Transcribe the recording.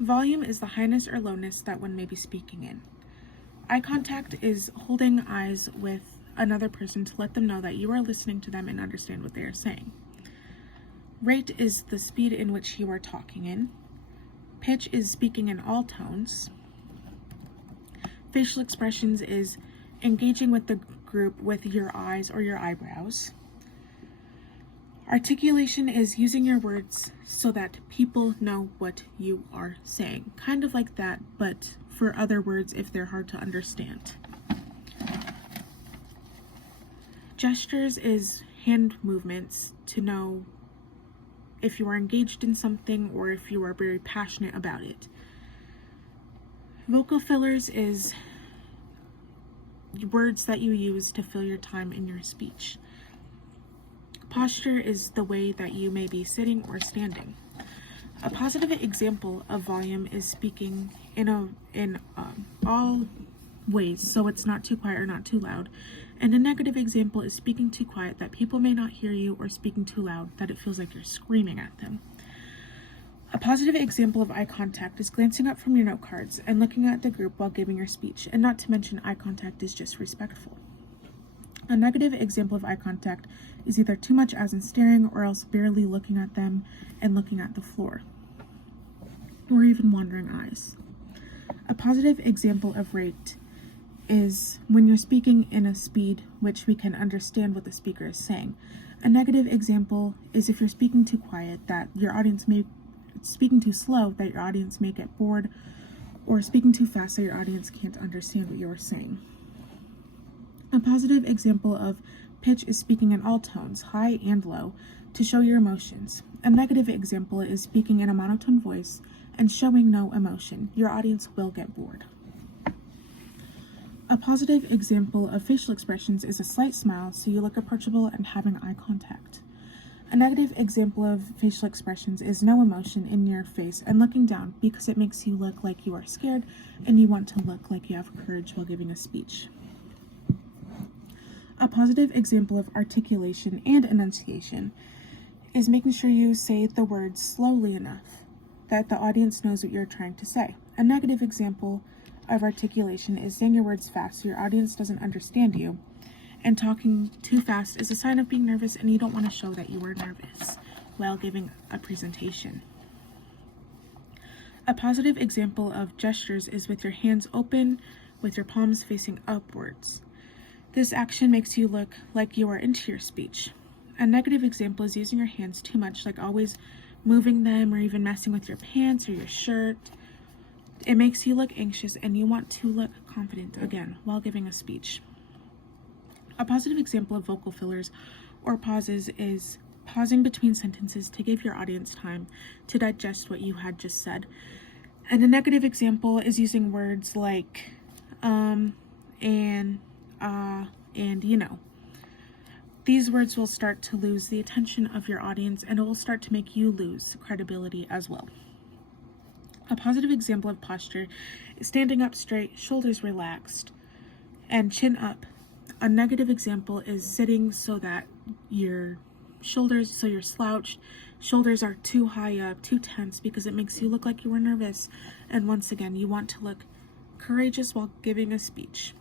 Volume is the highness or lowness that one may be speaking in. Eye contact is holding eyes with another person to let them know that you are listening to them and understand what they are saying. Rate is the speed in which you are talking in. Pitch is speaking in all tones. Facial expressions is engaging with the group with your eyes or your eyebrows. Articulation is using your words so that people know what you are saying. Kind of like that, but for other words if they're hard to understand. Gestures is hand movements to know if you are engaged in something or if you are very passionate about it. Vocal fillers is words that you use to fill your time in your speech. Posture is the way that you may be sitting or standing. A positive example of volume is speaking in all ways, so it's not too quiet or not too loud. And a negative example is speaking too quiet that people may not hear you, or speaking too loud that it feels like you're screaming at them. A positive example of eye contact is glancing up from your note cards and looking at the group while giving your speech, and not to mention eye contact is just respectful. A negative example of eye contact is either too much as in staring, or else barely looking at them and looking at the floor, or even wandering eyes. A positive example of rate is when you're speaking in a speed which we can understand what the speaker is saying. A negative example is if you're speaking too quiet that your audience may, speaking too slow that your audience may get bored, or speaking too fast that your audience can't understand what you're saying. A positive example of pitch is speaking in all tones, high and low, to show your emotions. A negative example is speaking in a monotone voice and showing no emotion. Your audience will get bored. A positive example of facial expressions is a slight smile, so you look approachable and having eye contact. A negative example of facial expressions is no emotion in your face and looking down, because it makes you look like you are scared and you want to look like you have courage while giving a speech. A positive example of articulation and enunciation is making sure you say the words slowly enough that the audience knows what you're trying to say. A negative example of articulation is saying your words fast so your audience doesn't understand you, and talking too fast is a sign of being nervous and you don't want to show that you were nervous while giving a presentation. A positive example of gestures is with your hands open, with your palms facing upwards. This action makes you look like you are into your speech. A negative example is using your hands too much, like always moving them or even messing with your pants or your shirt. It makes you look anxious and you want to look confident again while giving a speech. A positive example of vocal fillers or pauses is pausing between sentences to give your audience time to digest what you had just said. And a negative example is using words like and you know. These words will start to lose the attention of your audience, and it will start to make you lose credibility as well. A positive example of posture is standing up straight, shoulders relaxed, and chin up. A negative example is sitting so that your shoulders, so you're slouched, shoulders are too high up, too tense, because it makes you look like you were nervous. And once again, you want to look courageous while giving a speech.